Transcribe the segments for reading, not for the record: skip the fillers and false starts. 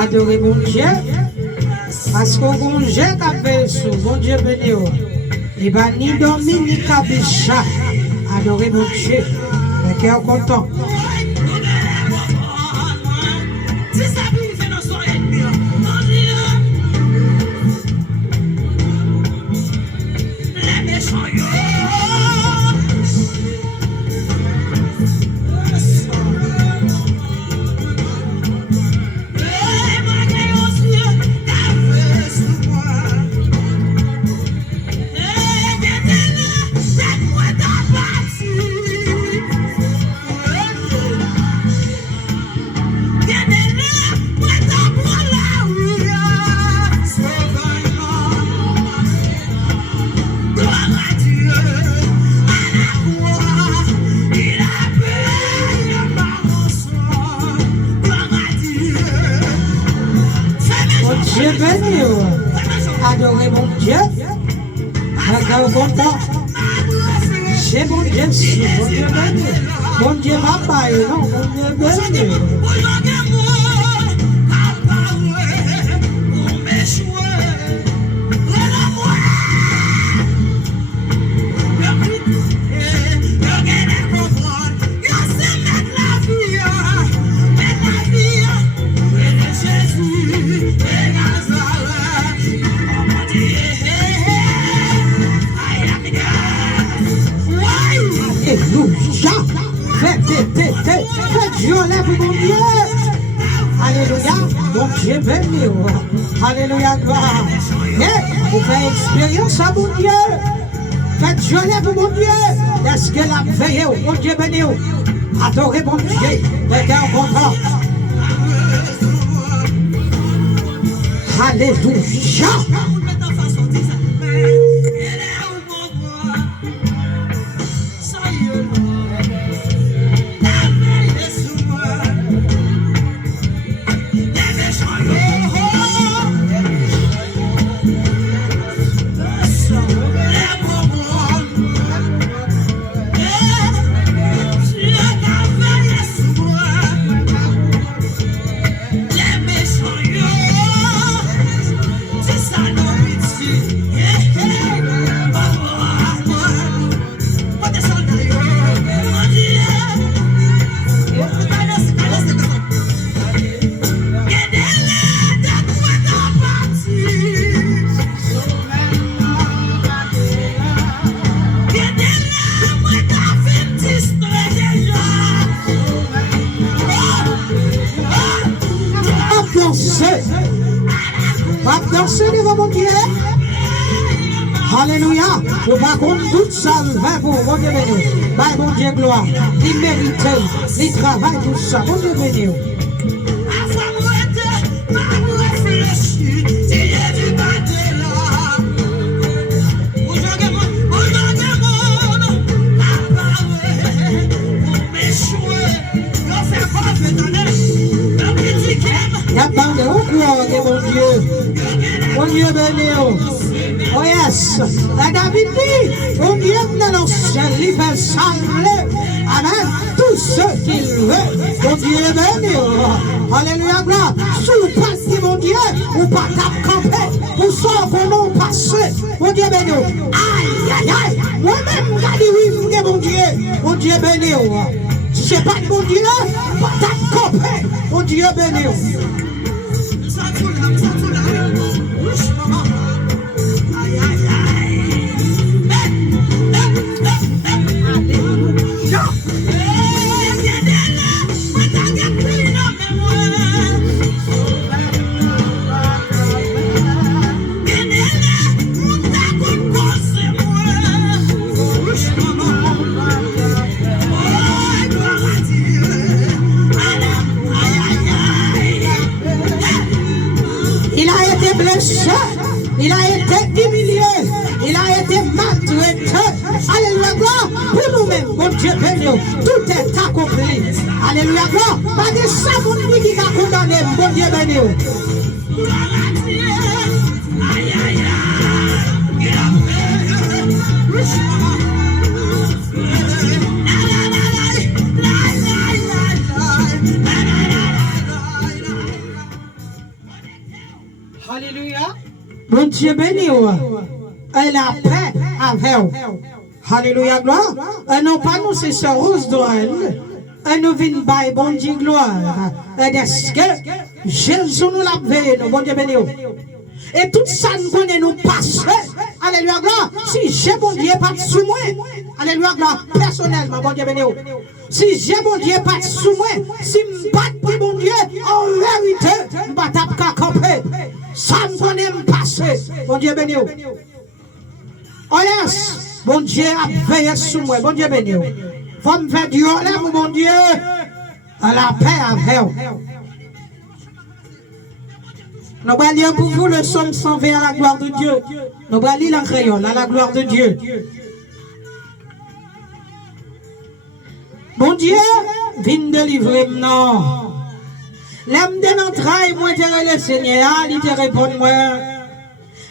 Adorez mon Dieu. Parce que bon Dieu t'a fait sous, bon Dieu béni. Il va ni dormir ni cabicha. Adorez mon Dieu. Le cœur content. Dieu béni, adorez mon Dieu, le cœur content. C'est mon Dieu, c'est mon Dieu béni. Mon Dieu papa, non, mon Dieu béni. Faites violet pour mon Dieu. Alléluia. Mon Dieu béni. Alléluia. Gloire. Vous faites expérience à mon Dieu. Faites violet pour mon Dieu. Est-ce que la veille, mon Dieu béni. Adorez mon Dieu. Le cœur content. Alléluia. Danser devant mon Dieu. Alléluia. Nous ne pas contre toute ça. Pour mon Dieu béni. By mon Dieu gloire. Il mérite. Il travaille tout ça. Mon Dieu béni. Il y a pas de mon Dieu. Mon Dieu béni. Oh yes. La David dit, mon Dieu dans l'ancien, il fait sangler. Amen. Tout ce qu'il veut. Mon Dieu béni. Alléluia, gloire. Si vous passez, mon Dieu, ou pas camper, vous sortez pour nous passer. Mon Dieu béni. Aïe, aïe, aïe. Moi-même, je dis oui, mon Dieu. Mon Dieu béni. Si ce n'est pas mon Dieu, pas camper. Mon Dieu béni. Il a été humilié, il a été maltraité. Alléluia, gloire. Pour nous-mêmes, mon Dieu béni, tout est accompli. Alléluia, gloire. Pas de ça, mon Dieu qui a condamné, mon Dieu béni. Aïe, aïe, aïe. Alléluia. Bon Dieu béni. Et la paix avec vous. Alléluia, gloire. Et non pas nous, c'est ce rose d'Oël. Et nous venons by bon Dieu gloire. Et est-ce que Jésus nous l'a veillé, bon Dieu béni. Et tout ça nous connaît nous passer. Alléluia, gloire. Si j'ai bon Dieu pas sous moi. Alléluia, gloire. Personnellement, bon Dieu béni. Si j'ai bon Dieu pas sous moi. Si je pas de bon Dieu, en vérité, je ne vais pas camper. Ça me connaît me passer. Bon Dieu béni. Oh yes. Bon Dieu a veillé sur moi. Bon Dieu béni. Faut me faire du honneur, mon Dieu. À la paix avec vous. Nous allons lire pour vous le psaume 120 à la gloire de Dieu. Nous allons lire en crayon à la gloire de Dieu. Mon Dieu, viens délivrer-moi. L'âme de notre âme, moi, le Seigneur, il te répond, moi.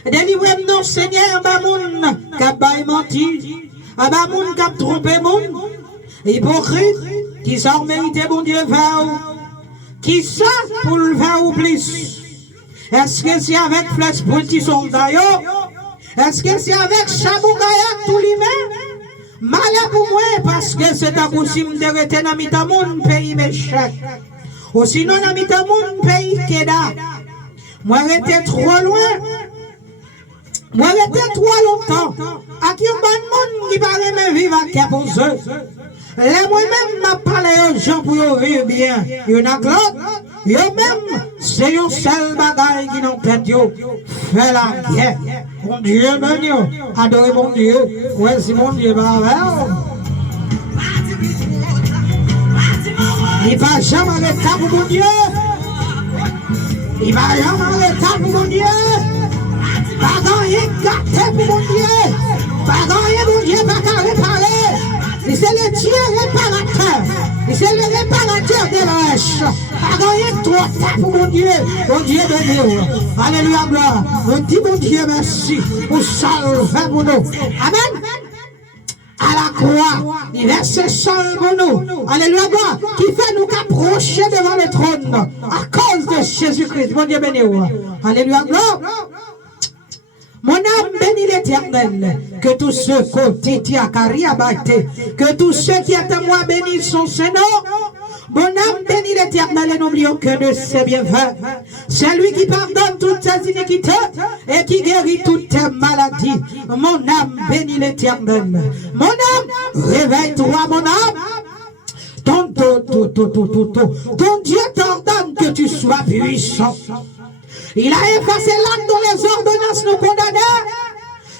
Délivrez-moi, Seigneur, Bamoun, qui a menti, Bamoun, qui a trompé, mon hypocrite, qui sort mérité, mon Dieu, qui ça pour le faire ou plus. Est-ce que c'est avec flèche pointy soldat? Est-ce que c'est avec Chabougaya tout lui-même? Malheur pour moi, parce que c'est un cousin de rester dans mon pays méchant. Ou sinon, dans mon pays Keda. Moi, j'étais trop loin. Moi, j'étais trop longtemps. À qui un bon monde qui parle même vivre à Capozeux. Là, moi-même, m'a parlé aux gens pour vivre bien. Il y en a l'autre. Yo même, c'est un seul bagaille qui n'ont tête, fait la guerre. Mon Dieu, béni, adorez mon Dieu. Ouais, si mon Dieu va avec. Il va jamais arrêter pour mon Dieu. Il va jamais arrêter pour mon Dieu. Pas gagner gâté pour mon Dieu. Pas gagner mon Dieu, pas qu'à réparer. C'est le Dieu réparateur. C'est le réparateur de l'âge. Pas gagner trop tard pour mon Dieu. Mon Dieu béni. Alléluia, gloire. On dit mon Dieu merci pour salver pour nous. Amen. À la croix, il verse seul pour nous. Alléluia, gloire. Qui fait nous approcher devant le trône. À cause de Jésus-Christ. Mon Dieu béni. Alléluia, gloire. Mon âme bénit l'Éternel, que tous ceux que tous ceux qui étaient moi bénissent son Seigneur. Mon âme bénit l'Éternel et n'oublions que de ses bienfaits. C'est lui qui pardonne toutes ses iniquités et qui guérit toutes tes maladies. Mon âme bénit l'Éternel. Mon âme, réveille-toi, mon âme. Ton Dieu t'ordonne que tu sois puissant. Il a effacé l'acte dont les ordonnances nous condamnaient,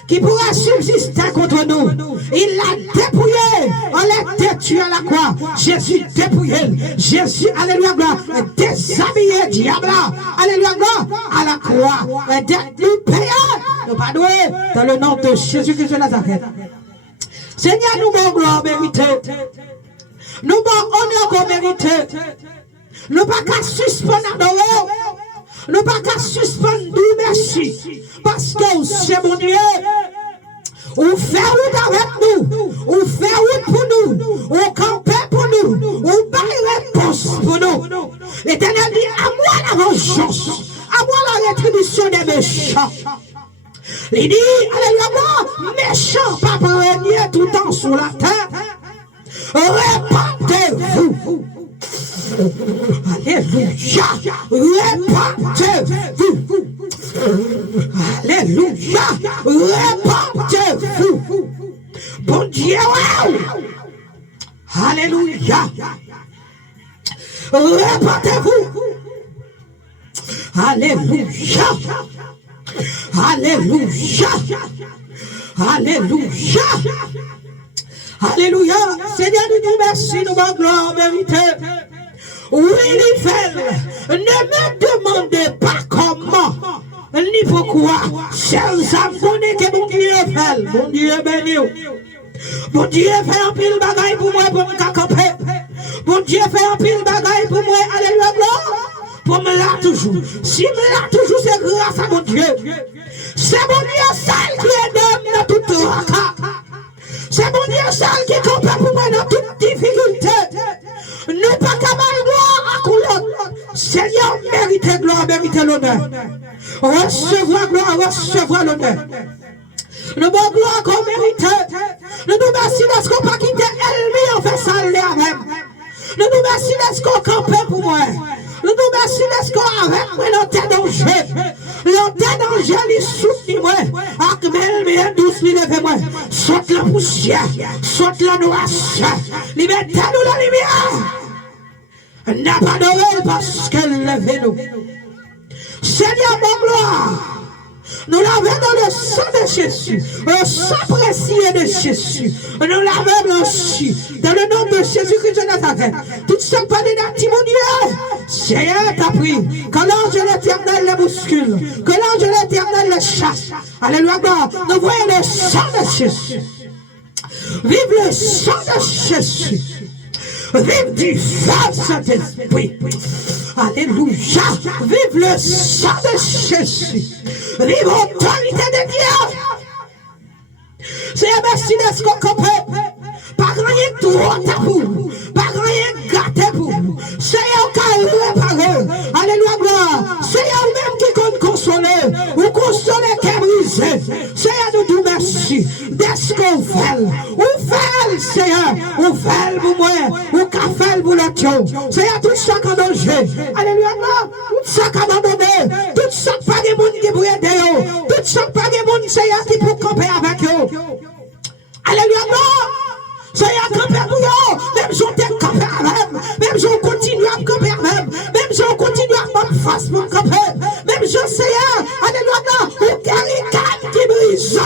qui pourra subsister contre nous. Il l'a dépouillé, on l'a tué à la croix. Jésus dépouillé, Jésus, alléluia, gloire, déshabillé, diable, alléluia, gloire, à la croix. Nous payons, nous pardonnons, dans le nom de Jésus-Christ de Nazareth. Seigneur, nous avons gloire méritée. Nous avons honneur qu'on mérite. Nous pas qu'à suspendre adorer. Nous pas qu'à suspendre nous merci. Parce que c'est mon Dieu. Ou fait route avec nous. Ou fait route pour nous. Ou camper pour nous. Ou bailler réponse pour nous. L'Éternel dit à moi la vengeance. À moi la rétribution des méchants. Il dit, alléluia, méchant pas pour régner tout le temps sur la terre. Répandez-vous. Alléluia. Répandez-vous. Alléluia. Répandez-vous. Bon Dieu. Alléluia. Répandez-vous. Alléluia. Alléluia. Alléluia. Alléluia. Seigneur, nous disons merci, nous avons gloire, vérité. Oui, il fait. Ne me demandez pas comment, ni pourquoi. Chers amis, que mon Dieu fait. Mon Dieu béni. Mon Dieu fait un pile bagaille pour moi, pour me camper. Mon Dieu fait un pile bagaille pour moi. Alléluia, gloire. Pour me là toujours. Si me là toujours, c'est grâce à mon Dieu. C'est mon Dieu seul qui est d'homme dans toute raka. C'est mon Dieu seul qui compte pour moi dans toute difficulté. Ne pas qu'à mal gloire à couleur. Seigneur, méritez gloire, méritez l'honneur. Recevoir gloire, recevoir l'honneur. Nous bon gloire qu'on mérite. Nous nous merci de ce qu'on pas quitté ennemi en fait saluer avec. Nous nous merci de ce qu'on campait pour moi. Nous nous merci de ce qu'on avec moi l'antenne danger. L'antenne danger lui soutient moi. Avec mes douce lui lève moi. Saute la poussière, saute la noirceur. Libère-nous la lumière. N'a pas d'oreille parce qu'elle lève nous. Seigneur mon gloire. Nous l'avons dans le sang de Jésus, le sang précieux de Jésus. Nous l'avons aussi dans le nom de Jésus-Christ de Nazareth. Tout ça pas de mon Dieu. Seigneur t'a pris. Que l'ange de l'éternel le bouscule. Que l'ange de l'éternel le chasse. Alléluia. Nous voyons le sang de Jésus. Vive le sang de Jésus. Vive du feu Saint-Esprit. Alléluia. Vive le sang de Jésus. Vive l'autorité de Dieu. C'est merci de ce qu'on comprend. Pas rien trop tabou. Pas rien gâté pour vous. C'est un cas réparé. Alléluia, gloire. C'est un même qui compte consoler. Ou consoler qui est brisé. C'est à nous dire merci. D'est-ce qu'on fait? Ou fait, Seigneur. Ou fait pour moi. Ou qu'a fait pour l'autre. C'est à tout ça qu'on danger. Alléluia, gloire. Tout ça qu'on abandonné. Tout ça pas de monde qui pour aider. Tout ça pas de monde, Seigneur, qui pour camper avec eux. Alléluia, gloire. Seigneur, camper pour eux. Même si on t'est campé avec. Même si on continue à camper avec. Même si on continue à me face pour camper. Même si Seigneur, alléluia, ou caricane qui brise.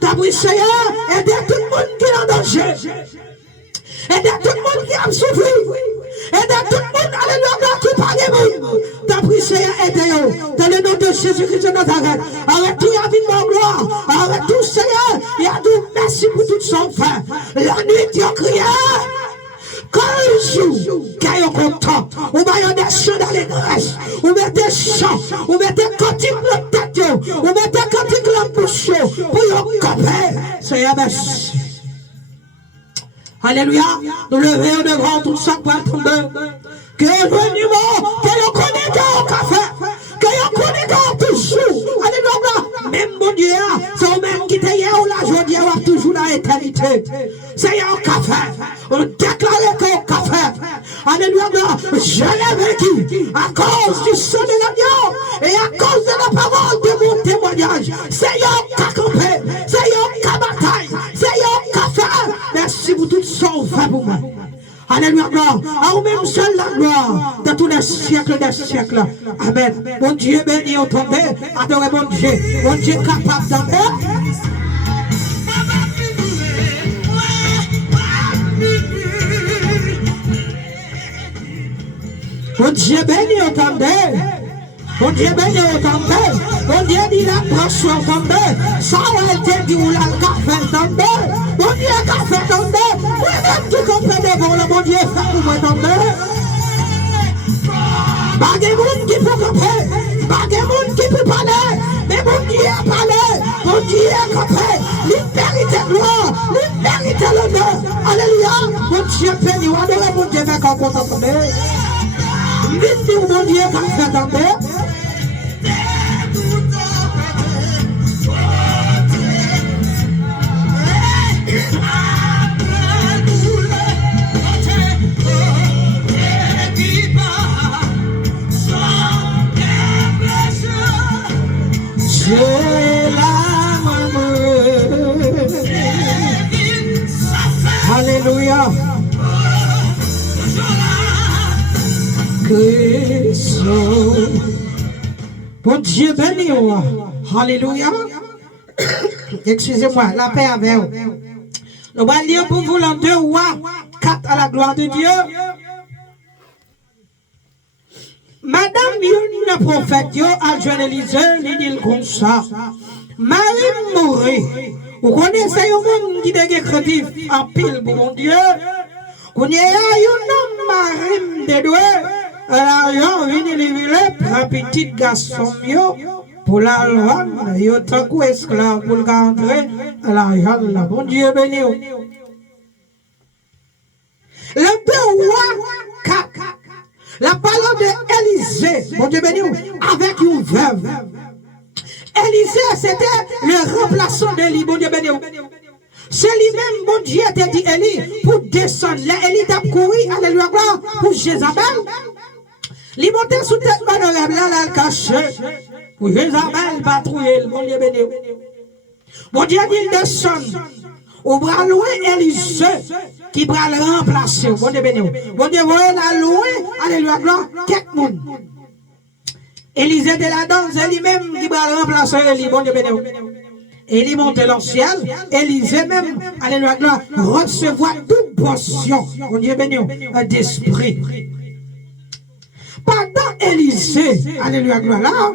T'as pris Seigneur, aidez tout le monde qui est en danger. Aidez tout le monde qui a souffert. Aidez tout le monde, alléluia, qui parle de vous. T'as pris Seigneur, aidez-vous. Dans le nom de Jésus-Christ de Nazareth. Arrête tout, il y a vie de mon gloire. Arrête tout, Seigneur. Il y a tout, merci pour tout son frère. La nuit, tu as crié. Quand il joue, quand il est content, on va des chants dans l'église, on met des chants, on met des cantiques dans la tête, on met des cantiques dans la bouche, pour y camper. Seigneur, merci. Alléluia, nous levons de grand tout ça pour attendre. Que le monument, que le connaît au café, que le connaît toujours. Alléluia, même mon Dieu, c'est au même qui était hier ou là, je dis, on toujours dans l'éternité. C'est un café. On déclare qu'au café. Alléluia, je l'ai vécu à cause du sang de l'agneau et à cause de la parole de mon témoignage. C'est un café, c'est un bataille, c'est un café. Merci pour tout ça, on fait pour moi. Alléluia, gloire. À vous-même seul la gloire de tous les siècles des siècles. Amen. Mon Dieu béni, entendez. Adorez mon Dieu. Mon Dieu capable d'entendre. Mon Dieu béni, entendez. Mon Dieu béni, entendez. Mon Dieu dit la broche, entendez. Ça a été dit ou la café, entendez. Mon Dieu café, entendez. Moi-même qui comprends devant le mon Dieu fait pour moi, entendez. Pas de monde qui peut camper. Pas de monde qui peut parler. Mais mon Dieu a parlé. Mon Dieu a campé. Il mérite gloire. Il mérite l'honneur. Alléluia. Mon Dieu béni. On adore mon Dieu avec un compte, entendez. Vite mon Dieu café, entendez. Alléluia. Bon Dieu béni. Alléluia. Excusez-moi, la paix avec vous. Nous allons lire pour vous l'an 2 Rois 4 à la gloire de Dieu. Madame une prophète a jeune Élisée, il dit comme ça. Marie mourit. Vous connaissez un monde qui est créatif en pile pour mon Dieu. Vous y a un homme Marie de doué. Alors, il vient livrer un petit garçon pour la loi. Il y a tant d'esclaves pour le rentrer. Alors, bon Dieu béni. Le 2 Rois 4. La parole d'Élisée, mon Dieu béni, avec une veuve. Élisée, c'était le remplaçant d'Élie. Bon Dieu béni. C'est lui-même, bon Dieu, t'a dit Élie, pour descendre. Là, Élie t'a couru, alléluia, pour Jézabel. Il montait sous tête honorable, là, le caché. Pour Jézabel, patrouiller, bon Dieu béni. Bon Dieu dit, il descend. Au bras loin, Élisée, qui bras le remplacer. Bon Dieu béni. Bon Dieu, voyez là loin, alléluia, quelques monde. Élisée de la danse, c'est lui-même qui va le remplacer Élie. Bon Dieu béni. Élie monte dans le ciel. Élisée même, alléluia, recevoir toute portion, bon Dieu béni, d'esprit. Pendant Élisée, alléluia, là,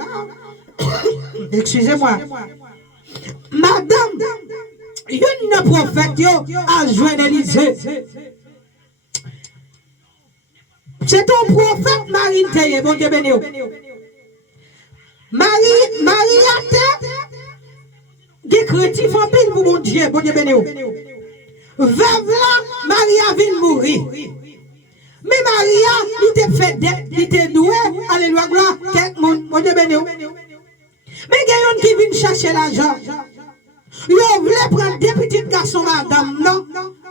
excusez-moi, madame, une prophète a joint Élisée. C'est ton prophète Marie, bon Dieu béni. Marie a été des chrétiens en pile pour mon Dieu, bon Dieu béni. Veuve là, Marie a vu mourir. Mais Maria, il était fait d'être, il était doué, alléluia, gloire, quelqu'un, bon Dieu béni. Mais il y a un qui vient chercher l'argent. Il voulait prendre des petits garçons, madame, non,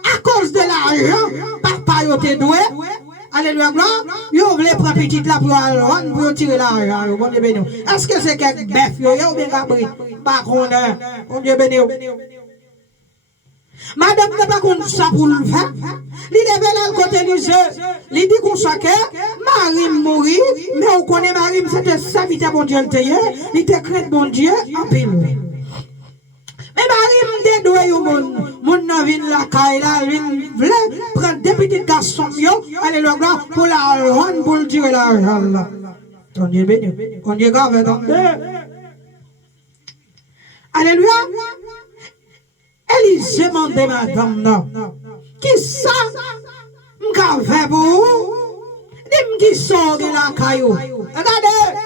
à cause de l'argent, papa, il était doué. Alléluia, gloire. Yo voulez prendre petit là pour tirer l'argent. Bon Dieu béni. Est-ce que c'est quelque bœuf yo ou bien cabri? Pas qu'on bon Dieu béni. Madame n'a pas qu'on ça pour le faire. Il lève là le côté Élisée. Il dit qu'on chacun Marie mourit, mais on connaît Marie, c'était sa vie bon Dieu le taillé. Il était craint bon Dieu en pile. Mais Marie me dédoué au monde. Mon n'a vin la caille là, vin vle prendre des petits garçons yo, allez le gars pour la rendre pour le tirer l'argent là. On Dieu béni. On Dieu grave dans alléluia. Élisée m'a demandé madame non. Qui ça m'ka fait pour dim qui sort de la caillou. Regardez.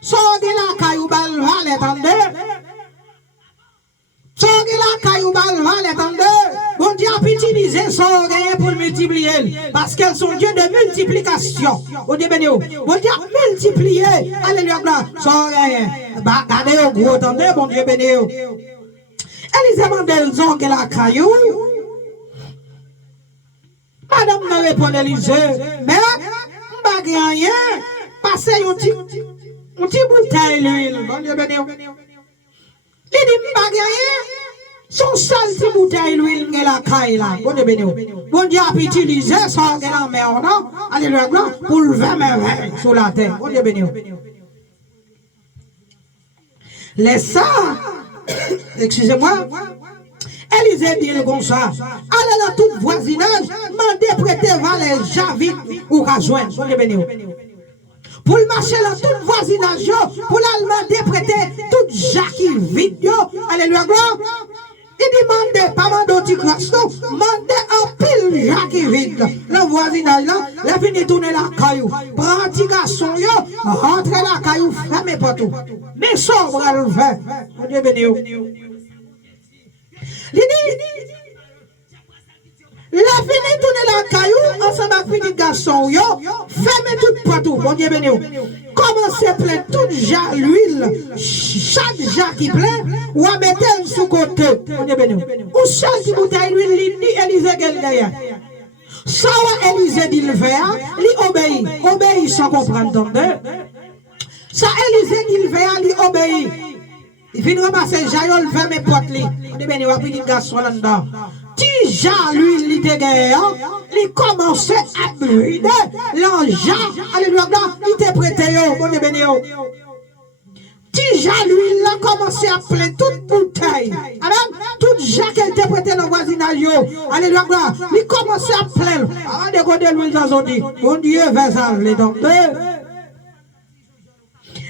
Sort de la caillou bal va attendez. Sort de la caillou bal va attendez. Bon Dieu a utilisé son pour le multiplier. Parce qu'elles sont Dieu de multiplication. Bon Dieu béni. Bon Dieu a multiplié. Alléluia. Son regardez au gros, attendez, bon Dieu béni. Élisée mandel zon que la caillou. Madame me répond Élisée. Mais, m'ba rien. Passez un petit bouteille l'huile. Bon Dieu béni. Il dit m'ba rien. Son seul petit bouteille l'huile que la caille là. Bon Dieu béni. Bon Dieu a utilisé son que la mer, non? Alléluia, pour le faire merveille sur la terre. Bon Dieu béni. Laisse ça. Excusez-moi. Élisée dit comme ça. Allez dans tout voisinage, mandez prêter valet Javid ou rejoindre. Bon Dieu béni. Pour le marcher dans tout voisinage, pour demander prêter tout Jacques vide. Alléluia, gloire. Il demande pas mandé au Christo, mandez en pile Jacques vide. Le voisinage là, il a fini de tourner la caillou. Prends un petit garçon, rentre la caillou, fermez pas tout. Mais sobre à le faire. Mon Dieu béni. Il dit, il a fini de tourner la caillou, ensemble avec petit garçon, fermez tout partout. Mon Dieu béni. Commencez plein toute l'huile, chaque jar qui plein, ou à mettre sous côté. On est béni. Ou chaque bouteille d'huile, il dit Élisée qu'elle gagne. Ça, Élisée dit le faire, il obéit sans comprendre. Ça, Élisée dit le faire, il obéit. Il finit de ramasser Jaïol, vers mes potes. On est béni, on a pris des garçons là-dedans. Tija, lui, il était gagnant. Il commençait à brûler. L'ange, alléluia, il était prêté. On est béni. Tija, lui, il a commencé à plein toute bouteille. Amen. Tout gens qui était prêté dans le voisinage. Alléluia, il commençait à plein. Avant de goder l'huile dans son dit, bon Dieu, vers ça, les dents.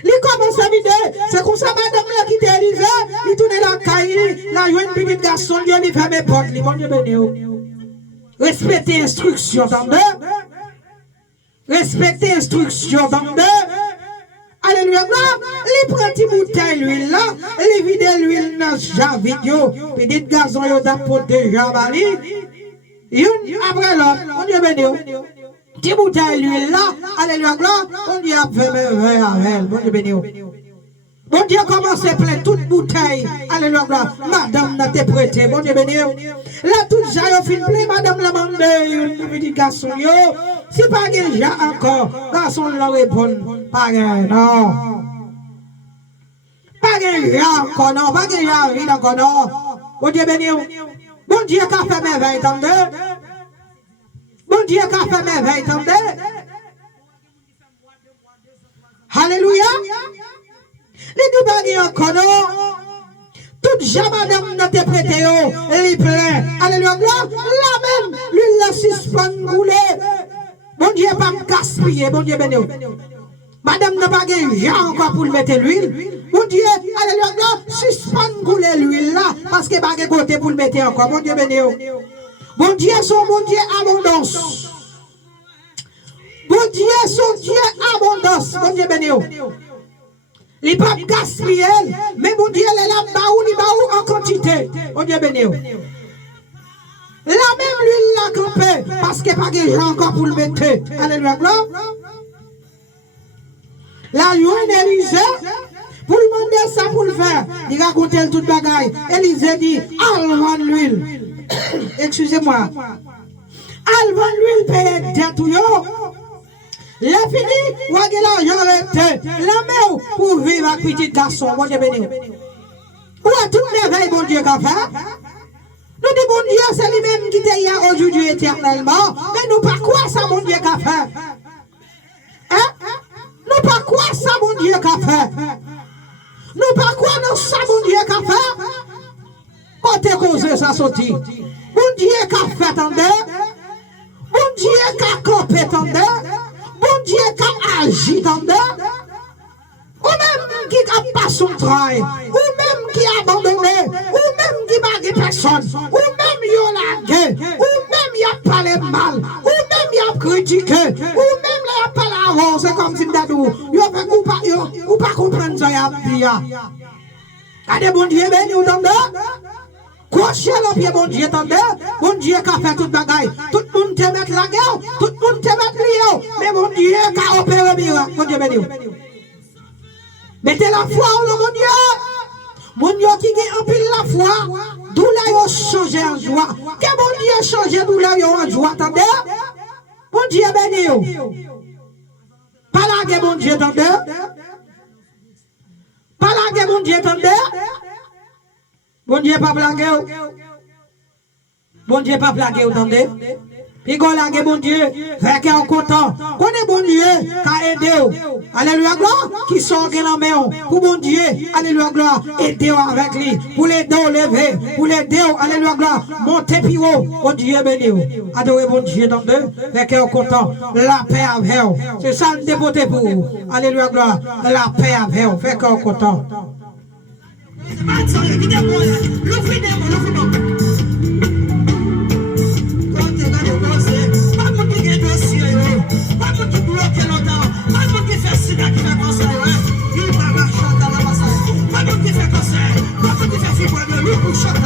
Il commence à vider. C'est comme ça, madame, là, qui était Élisée. Il tourne la caille. La joue une petite garçon. Il ferme les portes. Bon Dieu béni. Respectez l'instruction, attendez. Respectez l'instruction, attendez. Alléluia. Il prend une bouteille l'huile là. Il vide l'huile dans le vidéo. Petit garçon, il a porté Jabali. Une après l'autre. Bon Dieu béni. Petit bouteille l'huile là, alléluia, gloire, on dit à faire merveille avec elle, bon Dieu béni. Bon Dieu commence à plein toute bouteille. Alléluia. Madame n'a te prêté. Bon Dieu béni. Là tout j'ai fin plein madame la mande un petit garçon yo. Si pas déjà encore garçon la répond pas non. Pas déjà encore non, pas déjà vite encore non. Bon Dieu béni. Bon Dieu qu'a fait merveille attendez. Bon Dieu qu'a fait merveille attendez. Alléluia. Les dit bagay encore non. Toute jamais madame n'a te prêté yo, il plaît. Alléluia. La même l'huile la suspend goulé. Bon Dieu pas me gaspiller, bon Dieu béni. Madame n'a pas gagné encore pour mettre l'huile. Bon Dieu, alléluia, suspend goulé l'huile là parce que pas côté pour le mettre encore. Bon Dieu béni. Bon Dieu son bon Dieu abondance. Bon Dieu son Dieu abondance. Bon Dieu béni. Les pas gaspiller, mais bon Dieu, les lames baou en quantité. Bon Dieu béni. La même l'huile la campé, parce que pas de gens encore pour le mettre. Alléluia. La lune Élisée, pour le demander ça pour le faire, il raconte toute bagaille. Élisée dit, alvan l'huile. Excusez-moi. Alvan l'huile paye dette ou yo. La fini, ou a l'argent arrêté. La main pour vivre avec petit garçon. Bon Dieu béni. Ou a toute merveille, bon Dieu, qu'a fait. Nous disons, bon Dieu, c'est lui-même qui était hier, aujourd'hui, éternellement. Mais nous pas quoi ça, bon Dieu, qu'a fait. Hein? Nous pas quoi ça, bon Dieu, qu'a fait. Nous pas quoi non ça, bon Dieu, qu'a fait. Côté causé, ça sorti. Bon Dieu, qu'a fait, attendez. Bon Dieu, qu'a campé, attendez. Bon Dieu qui agit dans deux, ou même qui n'a pas son travail, ou même qui a abandonné, ou même qui n'a pas personne, ou même qui a lagué, ou même qui a parlé mal, ou même qui a critiqué, ou même qui a parlé avant, c'est comme si d'adou, ou pas comprendre ça, il y a des bon Dieu béni ou dans deux. Crochet le pied, bon Dieu, attendez. Bon Dieu qui a fait toute bagaille. Tout le monde te met la guerre, tout le monde te met l'eau. Mais bon Dieu qui a opéré le miracle. Bon Dieu, béni. Mettez la foi en le bon Dieu. Bon Dieu qui a empilé la foi, douleur a changé en joie. Que bon Dieu a changé douleur en joie, attendez. Bon Dieu, béni. Pas la guerre, bon Dieu, attendez. Pas la guerre, bon Dieu, attendez. Bon Dieu pas blaguer. Bon Dieu pas blaguer, attendez. Puis qu'on lague bon Dieu, fait qu'on est content. Qu'on est bon Dieu, qui a aidé. Alléluia, gloire, qui sort de la main. Pour bon Dieu, alléluia, gloire, aider avec lui. Pour l'aider au lever, pour l'aider, alléluia, gloire, monter plus haut. Bon Dieu béni. Adorez bon Dieu, attendez. Fait qu'on est content. La paix avec vous. C'est ça le dévoté pour vous. Alléluia, gloire, la paix avec vous. Fait qu'on est content. Shut